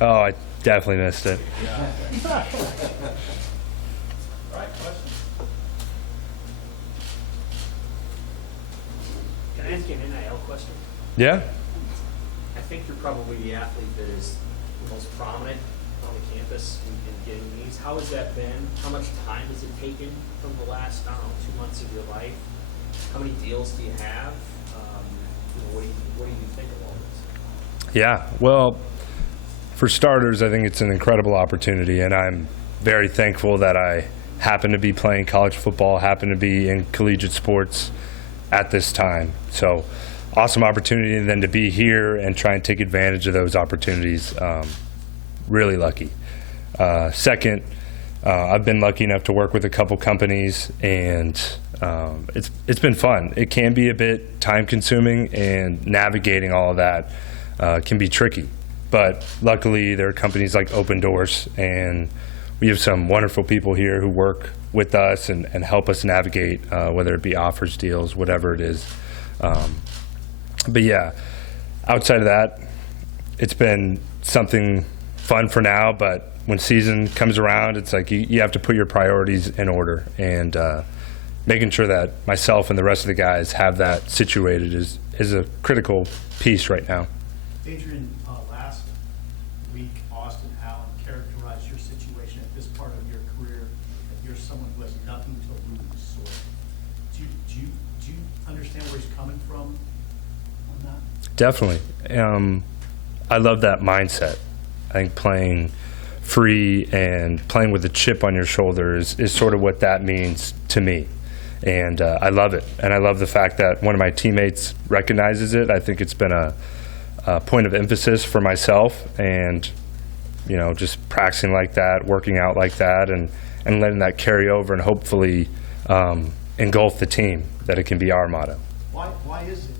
Oh, I definitely missed it. All right, questions? Can I ask you an NIL question? Yeah? I think you're probably the athlete that is the most prominent on the campus in getting these. How has that been? How much time has it taken from the last, I don't know, 2 months of your life? How many deals do you have? What do you think of all this? Yeah, well, for starters, I think it's an incredible opportunity, and I'm very thankful that I happen to be playing college football, happen to be in collegiate sports at this time. So, awesome opportunity, and then to be here and try and take advantage of those opportunities. Really lucky. Second, I've been lucky enough to work with a couple companies, and it's been fun. It can be a bit time-consuming, and navigating all of that can be tricky. But luckily, there are companies like Open Doors, and we have some wonderful people here who work with us and help us navigate, whether it be offers, deals, whatever it is. But yeah, outside of that, it's been something fun for now, but when season comes around, it's like you have to put your priorities in order, and making sure that myself and the rest of the guys have that situated is a critical piece right now. Adrian, last week, Austin Allen characterized your situation at this part of your career that you're someone who has nothing to lose. So, do you understand where he's coming from on that? Definitely. I love that mindset. I think playing free and playing with a chip on your shoulder is sort of what that means to me. And I love it. And I love the fact that one of my teammates recognizes it. I think it's been a point of emphasis for myself, and just practicing like that, working out like that, and letting that carry over and hopefully engulf the team, that it can be our motto. Why is it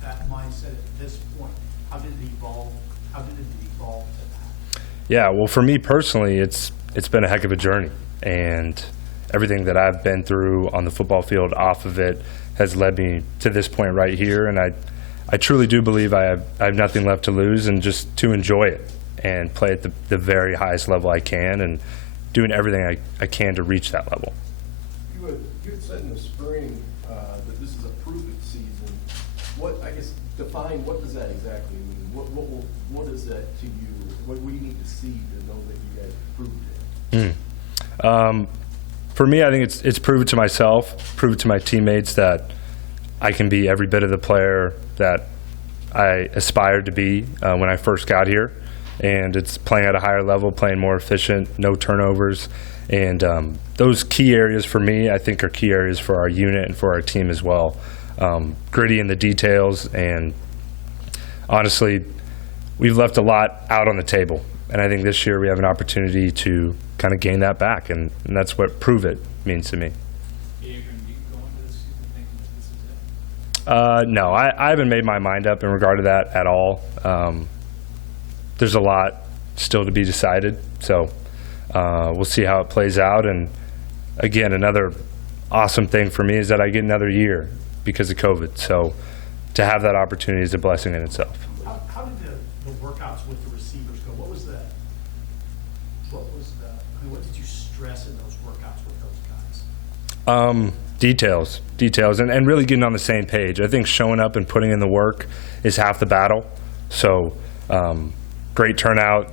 that mindset at this point? How did it evolve? How did it evolve to that? Yeah, well, for me personally, it's been a heck of a journey, and everything that I've been through on the football field, off of it, has led me to this point right here, and I truly do believe I have nothing left to lose, and just to enjoy it and play at the very highest level I can, and doing everything I can to reach that level. You had said in the spring that this is a prove-it season. Define what does that exactly mean? What is that to you? What do you need to see to know that you guys proved it? For me, I think it's prove it to myself, prove it to my teammates that I can be every bit of the player that I aspired to be when I first got here. And it's playing at a higher level, playing more efficient, no turnovers. And those key areas for me, I think, are key areas for our unit and for our team as well. Gritty in the details, and honestly, we've left a lot out on the table. And I think this year we have an opportunity to kind of gain that back, and that's what prove it means to me. Adrian, do you go into this season thinking that this is it? No, I haven't made my mind up in regard to that at all. There's a lot still to be decided, so we'll see how it plays out. And again, another awesome thing for me is that I get another year because of COVID. So to have that opportunity is a blessing in itself. How did the workouts with the receivers go? What did you stress in those workouts with those guys? Details, and really getting on the same page. I think showing up and putting in the work is half the battle. So great turnout.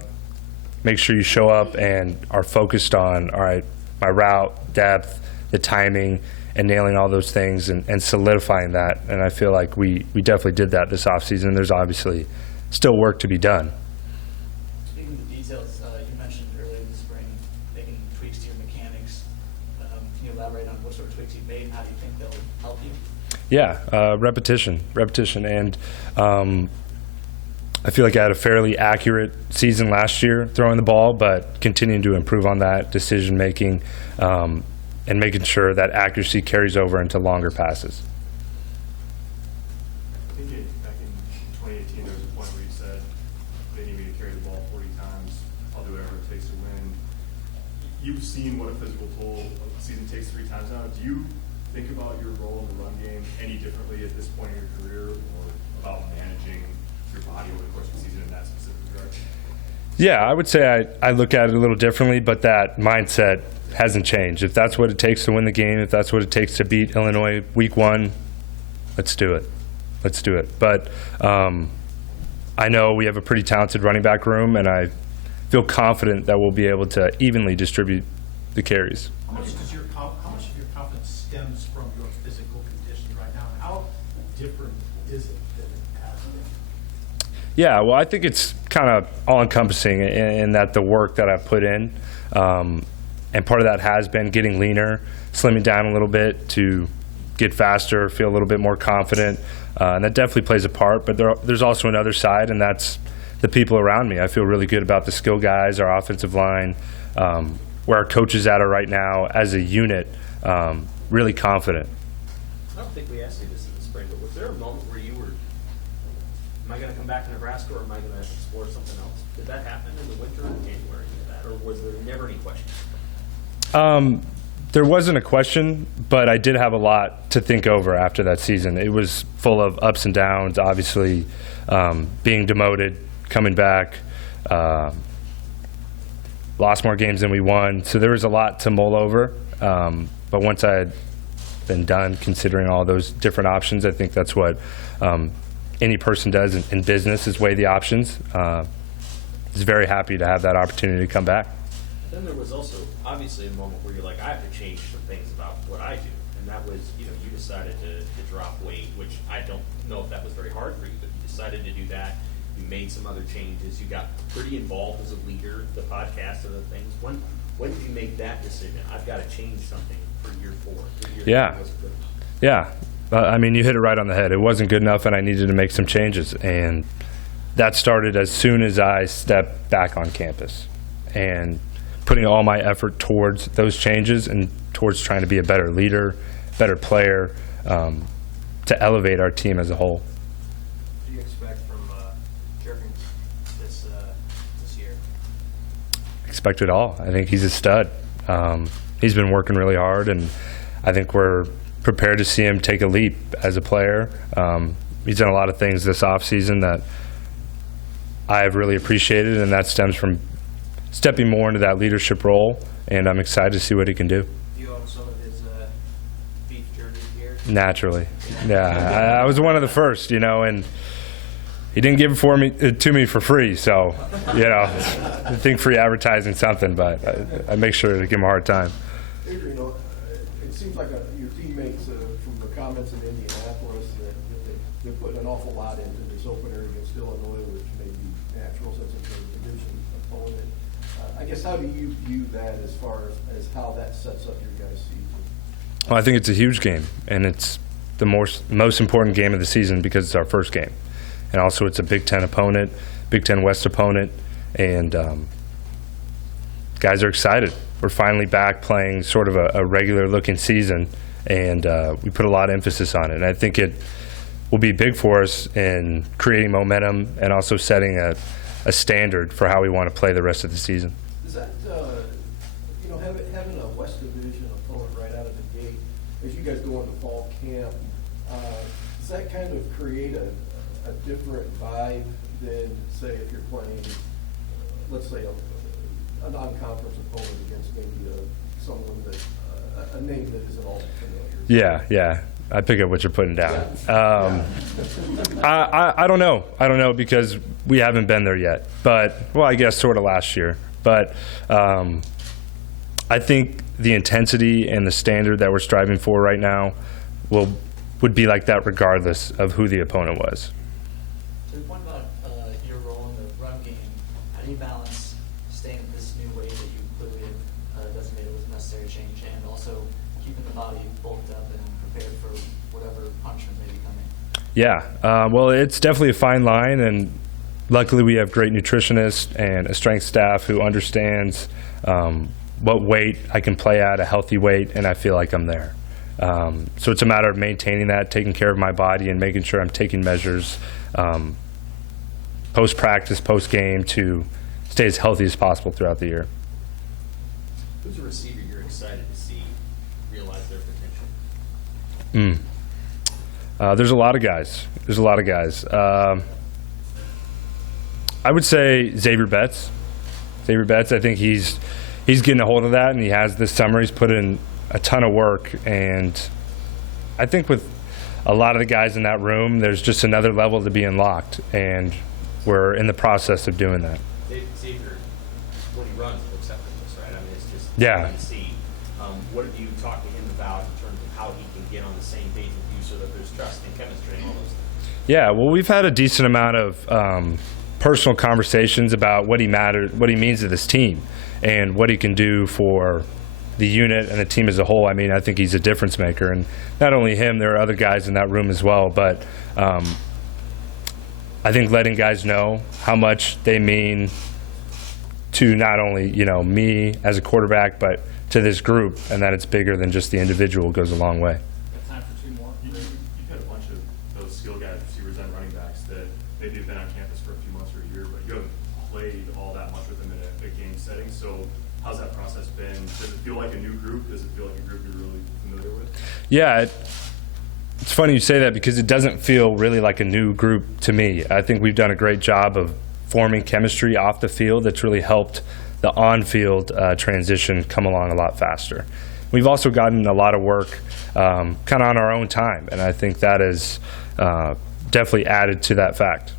Make sure you show up and are focused on, all right, my route, depth, the timing, and nailing all those things and solidifying that. And I feel like we definitely did that this offseason. There's obviously still work to be done. Speaking of the details, you mentioned earlier in the spring making tweaks to your mechanics. Can you elaborate on what sort of tweaks you've made and how do you think they'll help you? Yeah, repetition, and I feel like I had a fairly accurate season last year throwing the ball, but continuing to improve on that decision making and making sure that accuracy carries over into longer passes. I think back in 2018, there was a point where you said, they need me to carry the ball 40 times. I'll do whatever it takes to win. You've seen what a physical toll a season takes 3 times now. Do you think about your role in the run game any differently at this point in your career, or about managing your body over the course of the season in that specific regard? Yeah, I would say I look at it a little differently, but that mindset hasn't changed. If that's what it takes to win the game, if that's what it takes to beat Illinois week 1, let's do it. Let's do it. But I know we have a pretty talented running back room, and I feel confident that we'll be able to evenly distribute the carries. How much of your confidence stems from your physical condition right now? And how different is it than it has been? Yeah, well, I think it's kind of all-encompassing in that the work that I've put in, and part of that has been getting leaner, slimming down a little bit to get faster, feel a little bit more confident, and that definitely plays a part. But there's also another side, and that's the people around me. I feel really good about the skill guys, our offensive line, where our coaches at are right now as a unit, really confident. I don't think we asked you this in the spring, but was there a moment where you were, am I going to come back to Nebraska, or am I going to explore something else? Did that happen in the winter or January, or was there never any question? There wasn't a question, but I did have a lot to think over after that season. It was full of ups and downs, obviously, being demoted, coming back, lost more games than we won. So there was a lot to mull over. But once I had been done considering all those different options, I think that's what any person does in business, is weigh the options. I was very happy to have that opportunity to come back. Then there was also obviously a moment where you're like, I have to change some things about what I do. And that was, you decided to drop weight, which I don't know if that was very hard for you, but you decided to do that. You made some other changes. You got pretty involved as a leader, the podcast, other things. When did you make that decision? I've got to change something for year 4. Yeah. Yeah. I mean, you hit it right on the head. It wasn't good enough, and I needed to make some changes. And that started as soon as I stepped back on campus. And putting all my effort towards those changes and towards trying to be a better leader, better player, to elevate our team as a whole. What do you expect from Jurgens this year? Expect it all. I think he's a stud. He's been working really hard, and I think we're prepared to see him take a leap as a player. He's done a lot of things this offseason that I have really appreciated, and that stems from stepping more into that leadership role, and I'm excited to see what he can do. You own some of his beef jerseys here? Naturally. Yeah, I was one of the first, and he didn't give it to me for free, so, I think free advertising something, but I make sure to give him a hard time. Adrian, it seems like your teammates from the comments in Indianapolis that they're putting an awful lot into this opener against Illinois, which may be natural since it's a division opponent. I guess how do you view that as far as how that sets up your guys' season? Well, I think it's a huge game, and it's the most important game of the season because it's our first game. And also it's a Big Ten opponent, Big Ten West opponent, and guys are excited. We're finally back playing sort of a regular-looking season, and we put a lot of emphasis on it. And I think it will be big for us in creating momentum and also setting a standard for how we want to play the rest of the season. Does that, having a West Division opponent right out of the gate, as you guys go into fall camp, does that kind of create a different vibe than, say, if you're playing, let's say, a non-conference opponent against maybe someone that, a name that isn't all familiar? Yeah. I pick up what you're putting down. I don't know. I don't know because we haven't been there yet. But, well, I guess sort of last year. But I think the intensity and the standard that we're striving for right now would be like that regardless of who the opponent was. So the point about your role in the run game, how do you balance staying in this new way that you clearly have designated was a necessary change, and also keeping the body bulked up and prepared for whatever punishment may be coming? Yeah, well, it's definitely a fine line, and luckily we have great nutritionists and a strength staff who understands what weight I can play at, a healthy weight, and I feel like I'm there. So it's a matter of maintaining that, taking care of my body, and making sure I'm taking measures post-practice, post-game to stay as healthy as possible throughout the year. Who's a receiver you're excited to see realize their potential? There's a lot of guys. I would say Xavier Betts. Xavier Betts. I think he's getting a hold of that, and he has this summer. He's put in a ton of work, and I think with a lot of the guys in that room, there's just another level to be unlocked, and we're in the process of doing that. Xavier, when he runs, it looks effortless, right? I mean, it's just Yeah. you can see. What have you talked to him about in terms of how he can get on the same page with you so that there's trust and chemistry and all those things? Yeah, well, we've had a decent amount of personal conversations about what he means to this team, and what he can do for the unit and the team as a whole. I mean, I think he's a difference maker, and not only him, there are other guys in that room as well. But I think letting guys know how much they mean to not only me as a quarterback, but to this group, and that it's bigger than just the individual goes a long way. Got time for 2 more? You've had a bunch of those skill guys, receivers, and running backs that maybe have been on campus for a few months or a year, but you haven't played all that much with them in a game setting. So how's that process been? Does it feel like a new group? Does it feel like a group you're really familiar with? Yeah, it's funny you say that, because it doesn't feel really like a new group to me. I think we've done a great job of forming chemistry off the field that's really helped the on-field transition come along a lot faster. We've also gotten a lot of work kind of on our own time, and I think that has definitely added to that fact.